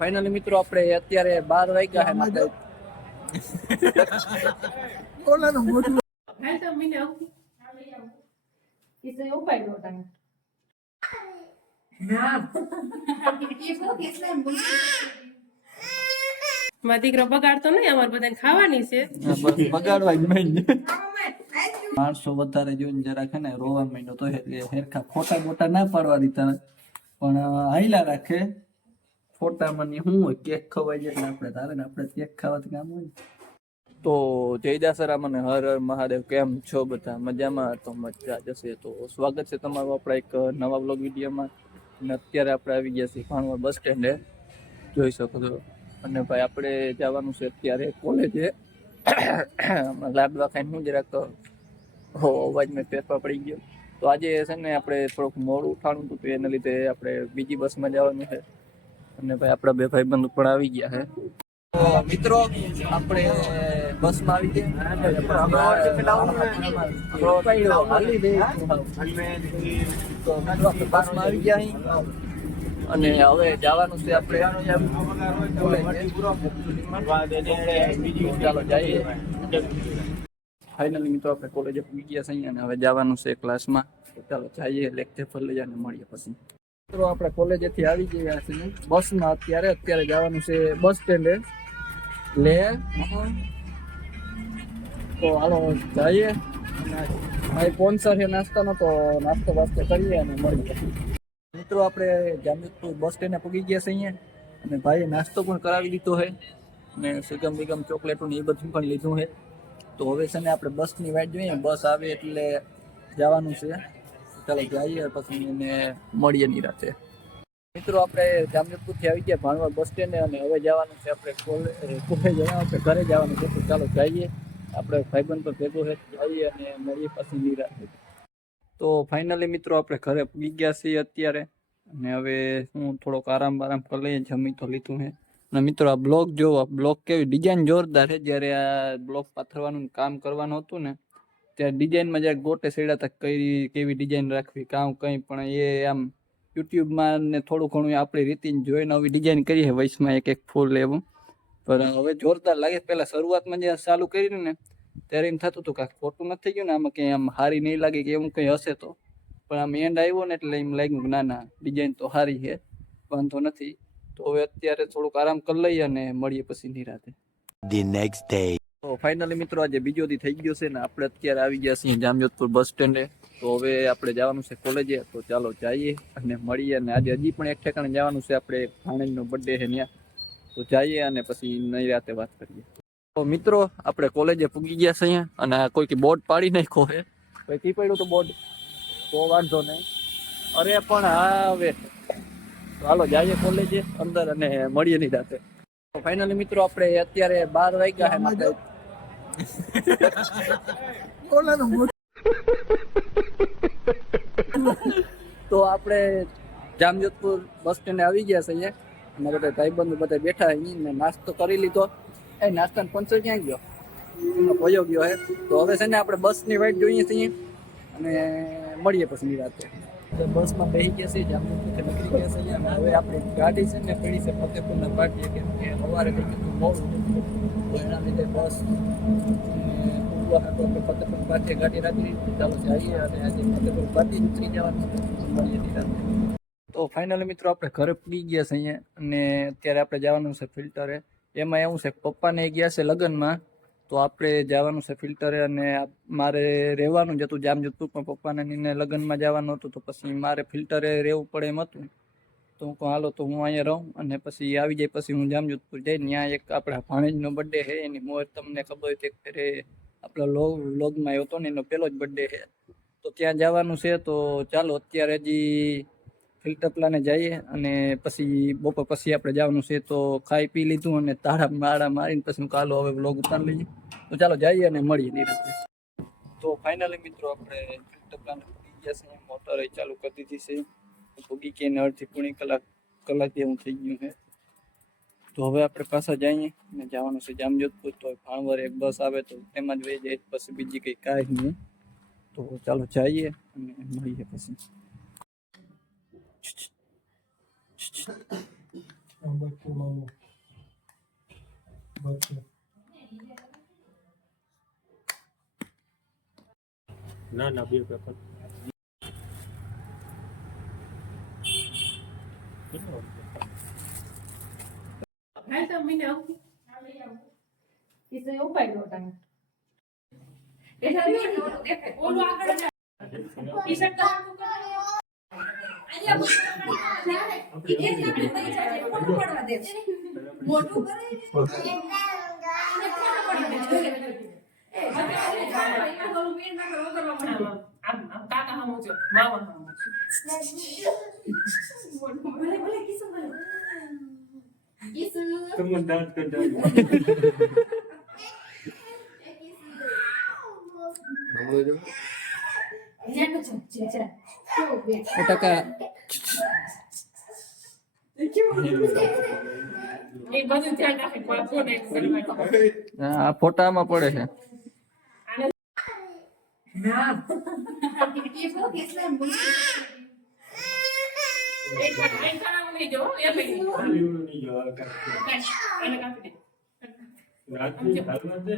Finally મિત્રો આપણે અત્યારે 12 વાગ્યા છે ને ઓલાનું મોઢું હાલ તો મને આવતી કિસે ઉપાય નો તાને ના માં દીકરો બગાડતો નહીં, અમારે બધાને ખાવાની છે. બગાડવા જ માંડ માણસો વધારે જોઈને જરા છે ને રોવા માંડ્યો તો એટલે હેરખા ફોટા બોટા ના પાડવા દીધા પણ હાઈલા રાખે ફોટામાં ની શું હોય કેક ખવાય એટલે આપણે તારે ને આપણે કેક ખાવાથી કામ હોય. તો જયદાસરા મને હર હર મહાદેવ, કેમ છો બધા? મજામાં? તો મજા જશે. તો સ્વાગત છે તમારું આપણા એક નવા બ્લોગ વિડીયોમાં. અને અત્યારે આપણે આવી ગયા છીએ ભાણવડ બસ સ્ટેન્ડે, જોઈ શકો છો. અને ભાઈ આપણે જવાનું છે અત્યારે કોલેજે. લાડવા ખાઈને હું જરાક અવાજમાં ફેરફાર પડી ગયો. તો આજે છે ને આપણે થોડુંક મોડું ઉઠાણું હતું, તો એના લીધે આપણે બીજી બસમાં જવાનું છે. અને ભાઈ આપણા બે ભાઈબંધો પણ આવી ગયા છે. તો મિત્રો આપણે બસમાં આવી ગયા. તો બસમાં આવી ગયા અહીં અને હવે જવાનું છે આપણે. ચાલો જઈએ. ફાઇનલી મિત્રો આપણે કોલેજે પૂગી ગયા છીએ અને હવે જવાનું છે ક્લાસમાં. ચાલો જઈએ, લેક્ચર પર લઈ જઈને મળીએ પછી. મિત્રો આપણે કોલેજેથી આવી ગયા છીએ બસમાં. અત્યારે જવાનું છે બસ સ્ટેન્ડે લે. તો હાલો જઈએ. મારી સ્પોન્સર છે નાસ્તાનો, તો નાસ્તો વાસ્તો કરીએ અને મળીએ. મિત્રો આપણે જામજોધપુર બસ સ્ટેન્ડે પૂગી ગયા છીએ અને ભાઈએ નાસ્તો પણ કરાવી દીધો છે અને સિગમ બિગમ ચોકલેટો ને એ બધું પણ લીધું છે. તો હવે છે ને આપણે બસની વાટ જોઈએ, બસ આવે એટલે જવાનું છે. ચાલો જઈએ પછી એને મળીએ નિરાતે. મિત્રો આપણે જામજોધપુરથી આવી ગયા ભાણવડ બસ સ્ટેન્ડે અને હવે જવાનું છે આપણે કોલેજ આપણે ઘરે જવાનું છે. તો ચાલો જઈએ, આપણે ભાઈબંધ પર ભેગો છે જઈએ અને મળીએ પછી નિરાતે. તો ફાઇનલી મિત્રો આપણે ઘરે પૂગી ગયા છીએ અત્યારે અને હવે હું થોડોક આરામ કરી લઈએ. જમી તો લીધું છે. અને મિત્રો આ બ્લોક જોવો, બ્લોક કેવી ડિઝાઇન જોરદાર છે. જ્યારે આ બ્લોક પાથરવાનું કામ કરવાનું હતું ને ત્યારે ડિઝાઇનમાં જ્યારે ગોટે સેડા તક કેવી ડિઝાઇન રાખવી કામ કંઈ પણ એ આમ યુટ્યુબમાં ને થોડું ઘણું આપણી રીતે જોઈને નવી ડિઝાઇન કરી છે વૈશમાં એક ફૂલ એવું. પણ હવે જોરદાર લાગે. પહેલાં શરૂઆતમાં જે ચાલુ કરીને ને ત્યારે એમ થતું હતું કે ખોટું નથી થઈ ગયું ને, આમાં કંઈ આમ સારી નહીં લાગે કે એવું કંઈ હશે. તો પણ આમ એન્ડ આવ્યો ને એટલે એમ લાગ્યું કે ના ના ડિઝાઇન તો સારી છે, વાંધો નથી. તો હવે અત્યારે થોડુંક આરામ કરી લઈએ અને મળીએ પછી નિરાતે. The next day. તો ફાઇનલી મિત્રો આજે બીજો દી થઈ ગયો છે ને આપણે અત્યારે આવી ગયા છીએ જામજોધપુર બસ સ્ટેન્ડે. તો હવે આપણે જવાનું છે કોલેજે. તો ચાલો જઈએ અને મળીએ. અને આજે હજી પણ એક ઠેકાણે જવાનું છે, આપણે ભાણેજનો બર્થડે છે ત્યાં. તો જઈએ અને પછી નિરાતે વાત કરીએ. તો મિત્રો આપણે કોલેજે પૂગી ગયા છે અહીંયા અને કોઈ બોર્ડ પાડી નાખ્યો છે. કોઈ કી પડ્યું તો બોર્ડ તો વાંધો નહીં. અરે પણ હા હવે હાલો જઈએ કોલેજે અંદર અને મળીએ નિરાતે. તો ફાઇનલી મિત્રો આપણે અત્યારે 12 વાગ્યા છે. ઓલાનું મોઢું તો આપણે જામજોધપુર બસ સ્ટેન્ડે આવી ગયા છીએ અને બધા ભાઈબંધો બધા બેઠા અહીં ને નાસ્તો કરી લીધો. એ નાસ્તાનો પંચર ક્યાં ગયો? એમનો ભયો ગયો છે. તો હવે છે ને આપણે બસની વાઇટ જોઈએ છીએ અને મળીએ પછી નિરાતે. બસમાં બેસી ગયા છીએ, જામજોધપુરથી નીકળી ગયા છીએ અને હવે આપણી ગાડી છે ને પડી છે ફતેપુરના પાટીએ, કેમ કે સવારે થઈ ગયું મોડું. તો એના લીધે બસ ફતેપુર પાટીએ ગાડી રાખી. ચાલો જઈએ અને આજે ફતેપુર પાટી ઉતરી જવાનું મળીએ નિરાતે. તો ફાઇનલી મિત્રો આપણે ઘરે પૂગી ગયા છે અહીંયા અને અત્યારે આપણે જવાનું છે ફિલ્ટરે. એમાં એવું છે કે પપ્પાને ગયા છે લગ્નમાં, તો આપણે જવાનું છે ફિલ્ટરે. અને મારે રહેવાનું જ હતું જામજોધપુર, પણ પપ્પાને નીને લગ્નમાં જવાનું હતું તો પછી મારે ફિલ્ટરે રહેવું પડે એમ હતું. તો હું કહું હાલો તો હું અહીંયા રહું અને પછી આવી જાય પછી હું જામજોધપુર જઈ. ત્યાં એક આપણા ભાણેજનો બર્થડે છે, એની મોર તમને ખબર હોય તે ફેરે આપણા વ્લોગમાં આવ્યો હતો ને એનો પહેલો જ બર્થડે છે. તો ત્યાં જવાનું છે. તો ચાલો અત્યારે હજી ફિલ્ટર પ્લાને જઈએ અને પછી બપોર પછી આપણે જવાનું છે. તો ખાઈ પી લીધું અને તાળા માળા મારીને પછી કાલો હવે વ્લોગ ઉતારી લઈએ. તો ચાલો જઈએ અને મળીએ નિરાતે. તો ફાઇનલી મિત્રો આપણે ફિલ્ટર પ્લાન પૂગી ગયા છે. મોટર ચાલુ કરી દીધી છે. પૂગી કે અડધી પોણી કલાક જેવું થઈ ગયું છે. તો હવે આપણે પાછા જઈએ અને જવાનું છે જામજોધપુર. તો ભાણવડ એક બસ આવે તો તેમાં જ વહી જાય, પછી બીજી કંઈ કાંઈ નહીં. તો ચાલો જઈએ અને મળીએ પછી. બચ્ચું મામું બચ્ચું ના ના બે પેપર હાલ તો મીને આવતી ઈ તો ઉપાય નો ટાઈમ એઠા દેખાય ઓલું આગળ જા ટી-શર્ટ તો આખું કાકા હમું છો મામા હમું તમને દાંત કરતા ટકા એ બધું ધ્યાન રાખે કોઈ ફોન એક કરવાનો આ ફોટામાં પડે છે એક વાર આઈ કરાવું નહીં જો એ ભાઈ લીવડું નહીં જવા આને કાપી દે રાત્રિ હાલમાં છે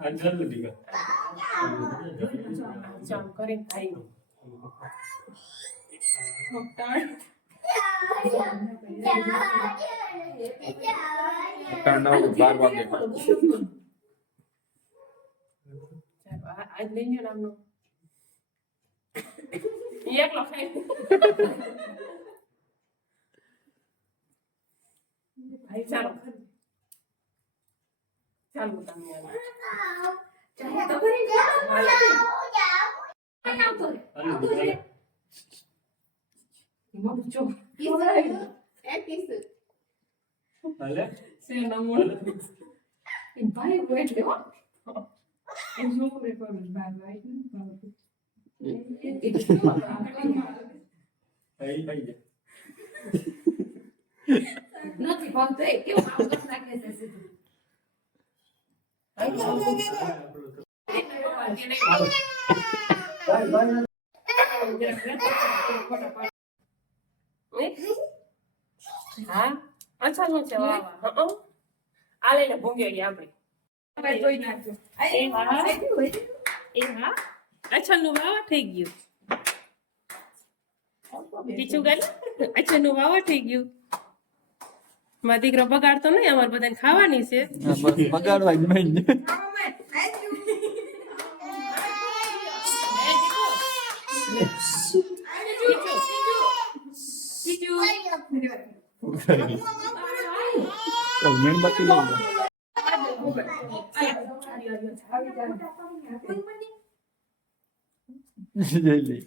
આ ચાલુ દીકા જામ કરીને ખાઈ મોટા આજ લઈ લ્યો નામનો એકલો ખાઈ ભાઈ ચાલો ચાલો તમે ચાલો તો કરી મોટું ચો હાલે સે નમૂનો એ ભાઈ વેટ લેવો એ જો કરે પર બાર રાઈટ ને આઈ આઈ જા નથી ફક્ત એ કેવું આમ કરી નાખે છે સીધું હા અચ્છા નું છે વાહ આ લઈને ભૂંગેડી આપણે જોઈ નાખજો એ હા અચ્છા નું વાવા થઈ ગયું બીજું ગાલ અચ્છા નું વાવા થઈ ગયું મારા દીકરો બગાડતો નહીં અમારે બધાને ખાવાની છે બગાડવા જ નહીં મીણબત્તી લઈ લો જઈ લઈ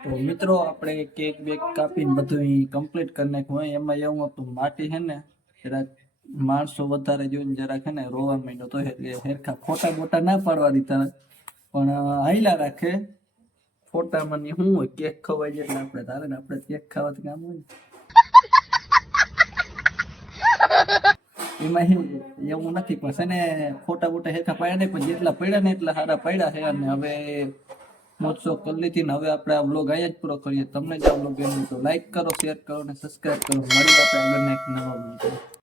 તો મિત્રો આપણે કેક બેક કાપીને બધું કમ્પ્લીટ કરી નાખ્યું હોય એમાં એવું હતું માટી છે ને જરાક માણસો વધારે જોઈને જરાક છે ને રોવા માંડ્યો તો એટલે હેરખા ફોટા બોટા ના પાડવા દીધા પણ હાઈલા રાખે ફોટામાં ની શું હોય કેક ખવાય એટલે આપણે તારે ને આપણે કેક ખાવાથી કામ હોય ને એમાં એવું નથી પણ છે ને ફોટા બોટા હેરખા પાડ્યા નહીં પણ જેટલા પડ્યા ને એટલા સારા પડ્યા છે અને હવે મોજશો કરી લીધી ને હવે આપણે આ વ્લોગ અહીંયા જ પૂરો કરીએ તમને જો આ વ્લોગ ગમ્યો તો લાઈક કરો શેર કરો અને સબસ્ક્રાઇબ કરો મળીએ આપણે આગળના એક નવા વ્લોગ